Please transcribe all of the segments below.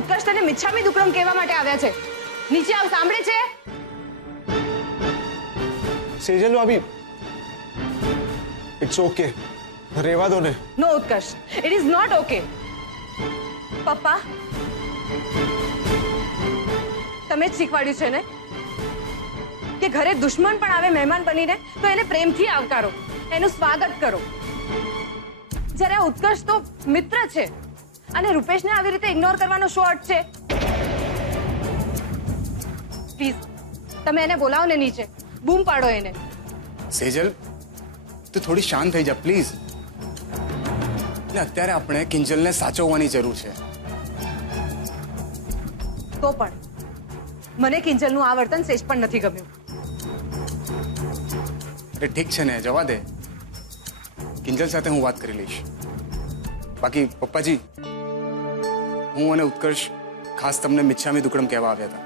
ઉત્કર્ષ તને મિચ્છામી દુક્કડમ કહેવા માટે આવ્યા છે. નીચે આવ, સાંભળે છે? સેજલ ભાભી, ઇટ્સ ઓકે, રહેવા દો ને. નો ઉત્કર્ષ, ઇટ ઇઝ નોટ ઓકે. પપ્પા, તમે જ શીખવાડ્યું છે ને કે ઘરે દુશ્મન પણ આવે મહેમાન બનીને તો એને પ્રેમથી આવકારો, એનું સ્વાગત કરો. જ્યારે આ ઉત્કર્ષ તો મિત્ર છે અને રૂપેશને આવી રીતે ઇગ્નોર કરવાનો શો અર્થ છે? પ્લીઝ તમે એને બોલાવો ને નીચે, બૂમ પાડો એને. સેજલ, તું થોડી શાંત થઈ જા પ્લીઝ. એટલે અત્યારે આપણે કિંજલને સાચવવાની જરૂર છે. તો પણ મને કિંજલનું આ વર્તન સેજ પણ નથી ગમ્યું. એટલે ઠીક છે ને, જવા દે. કિંજલ સાથે હું વાત કરી લઈશ. બાકી પપ્પાજી, હું અને ઉત્કર્ષ ખાસ તમને મિચ્છામી દુક્કડમ કહેવા આવ્યા હતા.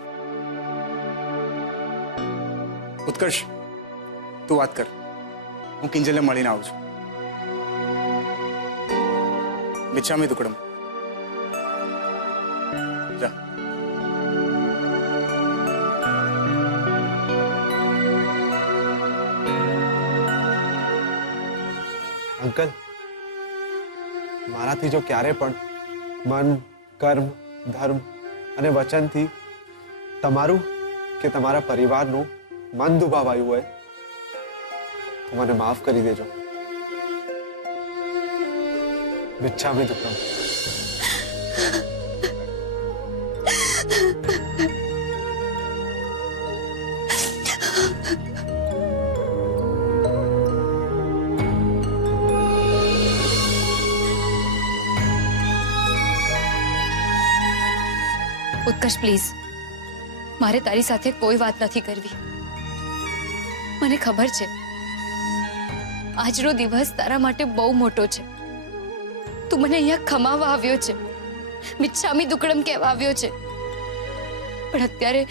ઉત્કર્ષ, તું વાત કર, હું કિંજલને મળીને આવું છું. મિચ્છામી દુક્કડમ. જા. અંકલ, મારાથી જો ક્યારે પણ મન, કર્મ, ધર્મ અને વચનથી તમારું કે તમારા પરિવારનું મન દુભાવાયું હોય તો મને માફ કરી દેજો. મિચ્છામી દુક્કડમ. ઉત્કર્ષ પ્લીઝ, મારે તારી સાથે કોઈ વાત નથી કરવી. મને ખબર છે આજનો દિવસ તારા માટે બહુ મોટો છે. તું મને અહીંયા ખમાવા આવ્યો છે, મિચ્છામી દુક્કડમ કહેવા આવ્યો છે. પણ અત્યારે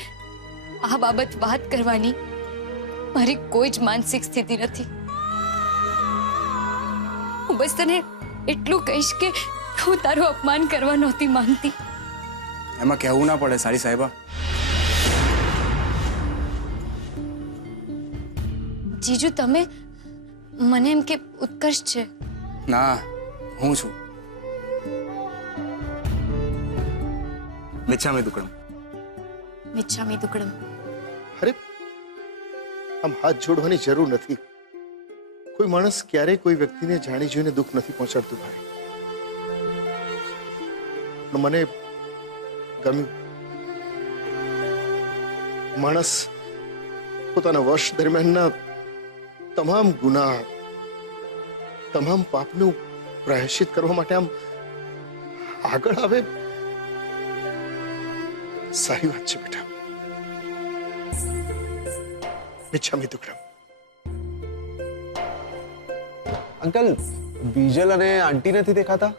આ બાબત વાત કરવાની મારી કોઈ જ માનસિક સ્થિતિ નથી. હું બસ તને એટલું કહીશ કે હું તારું અપમાન કરવા નહોતી માંગતી. એમાં કહેવું ના પડે સારી સાહેબા. જીજુ, તમે મને એમ કે ઉત્કર્ષ છે? ના, હું છું મિચ્છામી દુક્કડમ. મિચ્છામી દુક્કડમ. અરે, આમ હાથ જોડવાની જરૂર નથી. કોઈ માણસ ક્યારેય કોઈ વ્યક્તિને જાણી જોઈને દુઃખ નથી પહોંચાડતું ભાઈ. મને ગમ્યું. માણસ પોતાના વર્ષ દરમિયાનના તમામ ગુનાહ, તમામ પાપનું પ્રાયશ્ચિત કરવા માટે આમ આગળ આવે. સારી વાત છે બેટા. મિચ્છામી દુક્કડમ. અંકલ, બીજલ અને આંટી નથી દેખાતા?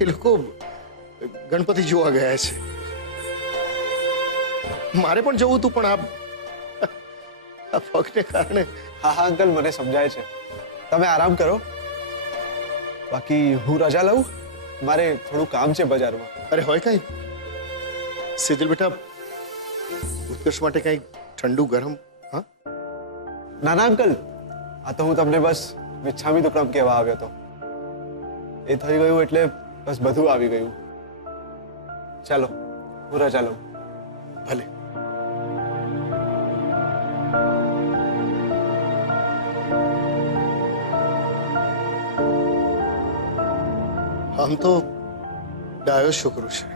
એ લોકો ગણપતિ જોવા ગયા છે. મારે પણ જવું હતું પણ આ પગને કારણે. હા હા અંકલ, મને સમજાય છે. તમે આરામ કરો, બાકી હું રજા લઉં. મારે થોડું કામ છે બજારમાં. અરે હોય કઈ સેજલ બેટા, ઉત્કર્ષ માટે કઈ ઠંડુ ગરમ? હા ના ના અંકલ, આ તો હું તમને બસ મિચ્છામી દુક્કડમ કહેવા આવ્યો હતો. એ થઈ ગયું એટલે બસ બધું આવી ગયું. ચાલો, હું રજા લઉં. ભલે. આમ તો ડાયો છોકરો છે,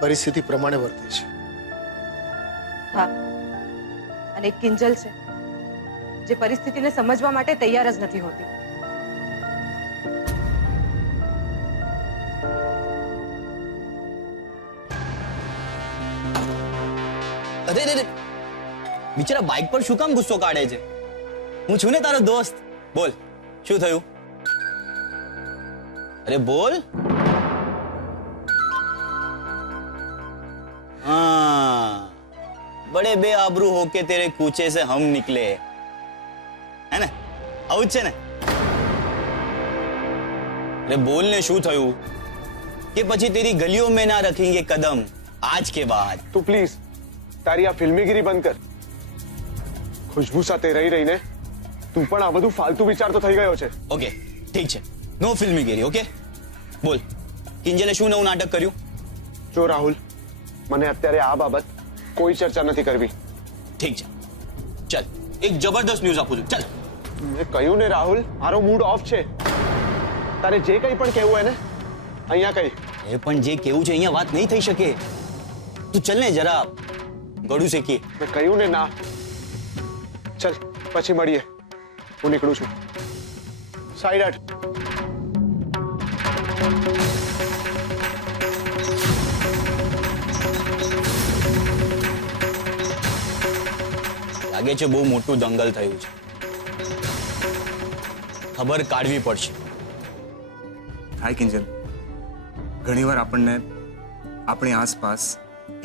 પરિસ્થિતિ પ્રમાણે વર્તે છે. હા, અને એક કિંજલ છે જે પરિસ્થિતિને સમજવા માટે તૈયાર જ નથી હોતી. અરે રે, બિચારા બાઇક પર શું કામ ગુસ્સો કાઢે છે? હું છું ને તારો દોસ્ત. બોલ, શું થયું? अरे बोल. हाँ, बड़े बेआबरू होके तेरे कूचे से हम निकले, है ने? आउच છે ને? अरे बोल ने શું થયું? कि પછી तेरी गलियों में ना रखेंगे कदम आज के बाद। તું પ્લીઝ તારી આ ફિલ્મીગીરી બંધ કર. ખુશ્બુ સાથે રહી રહીને તું પણ આ બધું ફાલતુ વિચારતો થઈ ગયો છે. ઓકે ઠીક છે, નો ફિલ્મીગીરી. ઓકે બોલ, કિંજલે શું નવું નાટક કર્યું? જો રાહુલ, મને અત્યારે આ બાબત કોઈ ચર્ચા નથી કરવી. ઠીક છે, ચાલ એક જબરદસ્ત ન્યૂઝ આપું છું. ચાલ. મેં કહ્યું ને રાહુલ, મારો મૂડ ઓફ છે. તારે જે કંઈ પણ કહેવું હોય ને અહીંયા કહી. એ પણ જે કેવું છે અહીંયા વાત નહીં થઈ શકે. તું ચલ ને જરા ગળું શેકીએ. મેં કહ્યું ને ના. ચલ પછી મળીએ. હું નીકળું છું. સાઈડ હટ. લાગે છે બહુ મોટું દંગલ થયું છે. ખબર કાઢવી પડશે. હાય કિંજલ, ઘણીવાર આપણને આપણી આસપાસ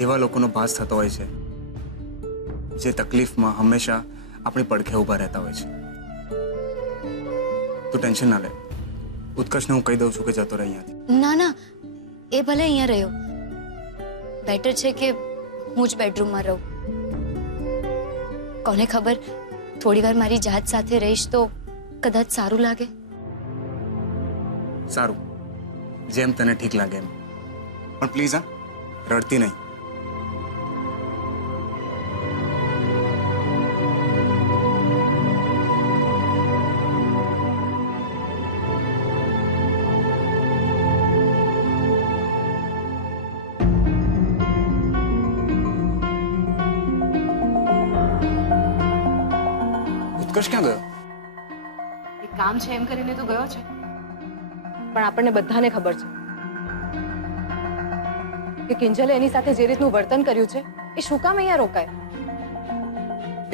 એવા લોકોનો ભાસ થતો હોય છે જે તકલીફમાં હંમેશા આપણી પડખે ઊભા રહેતા હોય છે. તું ટેન્શન ના લે. ઉત્કર્ષને હું કહી દઉં છું કે જતો રહે અહીંયાથી. ના ના, એ ભલે અહીંયા રહ્યો. બેટર છે કે હું જ બેડરૂમમાં રહું. કોને ખબર, થોડી વાર મારી જાત સાથે રહીશ તો કદાચ સારું લાગે. સારું, જેમ તને ઠીક લાગે એમ. પણ પ્લીઝ હા, રડતી નહીં. ઉત્કર્ષ ક્યાં ગયો? એક કામ છે એમ કરીને તો ગયો છે, પણ આપણને બધાને ખબર છે કે કિંજલે એની સાથે જે રીતનું વર્તન કર્યું છે એ શું કામ અહીંયા રોકાય.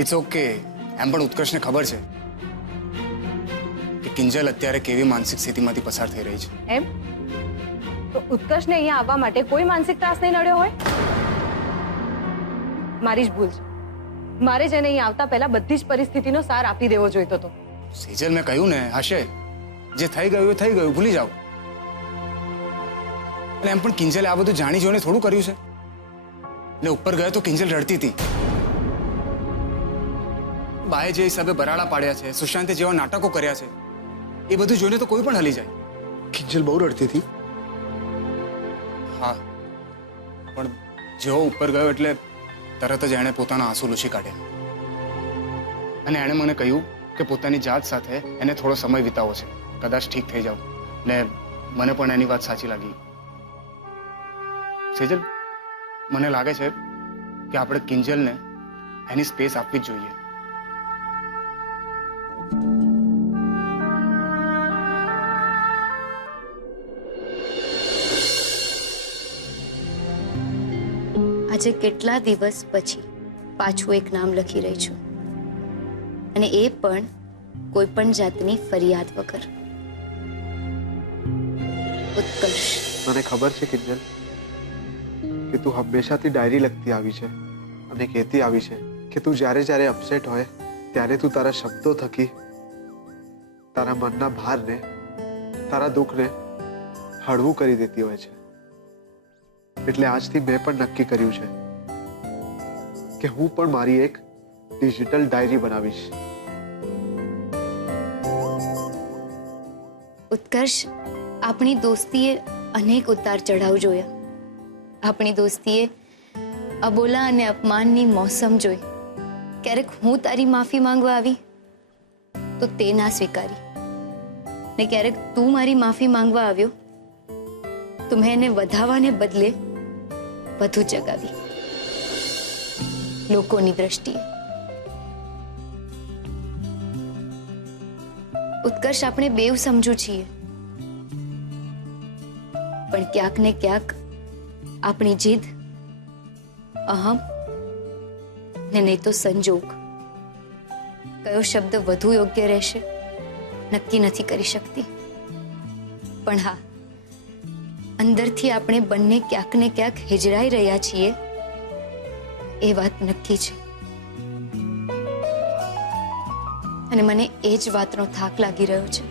It's okay. એમ પણ ઉત્કર્ષને ખબર છે કે કિંજલ અત્યારે કેવી માનસિક સ્થિતિમાંથી પસાર થઈ રહી છે. એમ તો ઉત્કર્ષને અહીંયા આવવા માટે કોઈ માનસિક ત્રાસ નહીં નડ્યો હોય. મારી જ ભૂલ છે. મારે જ એને અહીંયા આવતા પહેલા બધી જ પરિસ્થિતિનો સાર આપી દેવો જોઈતો હતો. સેજલ, મેં કહ્યું ને, હશે જે થઈ ગયું એ થઈ ગયું, ભૂલી જાઓ. અને એમ પણ કિંજલે આ બધું જાણી જોઈને થોડું કર્યું છે. ને ઉપર ગયો તો કિંજલ રડતી હતી. બાએ જે હિસાબે બરાડા પાડ્યા છે, સુશાંતે જેવા નાટકો કર્યા છે, એ બધું જોઈને તો કોઈ પણ હલી જાય. કિંજલ બહુ રડતી હતી. હા, પણ જેવો ઉપર ગયો એટલે તરત જ એણે પોતાના આંસુ લૂછી કાઢ્યા. અને એણે મને કહ્યું કે પોતાની જાત સાથે એને થોડો સમય વિતાવવો છે, કદાચ ઠીક થઈ જાવ. ને મને પણ એની વાત સાચી લાગી. સેજલ, મને લાગે છે કે આપણે કિંજલને એની સ્પેસ આપવી જ જોઈએ. આજે કેટલા દિવસ પછી પાછું એક નામ લખી રહી છું, અને એ પણ કોઈ પણ જાતની ફરિયાદ વગર. ઉત્કર્ષ. મને ખબર છે કિંજલ કે તું હંમેશાથી ડાયરી લખતી આવી છે અને કહેતી આવી છે કે તું જ્યારે જ્યારે અપસેટ હોય ત્યારે તું તારા શબ્દો થકી તારા મનના ભારને, તારા દુઃખને હળવું કરી દેતી હોય છે. એટલે આજથી મેં પણ નક્કી કર્યું છે કે હું પણ મારી એક ડિજિટલ ડાયરી બનાવીશ. ઉત્કર્ષ, આપણી દોસ્તીએ અનેક ઉતાર ચઢાવ જોયા. આપણી દોસ્તીએ અબોલા અને અપમાનની મોસમ જોઈ. ક્યારેક હું તારી માફી માંગવા આવી તો તે ના સ્વીકારી, ને ક્યારેક તું મારી માફી માંગવા આવ્યો તો મેં એને વધાવાને બદલે વધુ જગાવી લોકોની દ્રષ્ટિએ. ઉત્કર્ષ, આપણે બેવ સમજુ છીએ, પણ ક્યાંક ને ક્યાંક આપણી જીદ, અહમ ને નહીં તો સંજોગ, કયો શબ્દ વધુ યોગ્ય રહેશે નક્કી નથી કરી શકતી. પણ હા, અંદરથી આપણે બંને ક્યાંક ને ક્યાંક હિજડાઈ રહ્યા છીએ એ વાત નક્કી છે. અને મને એ જ વાતનો થાક લાગી રહ્યો છે.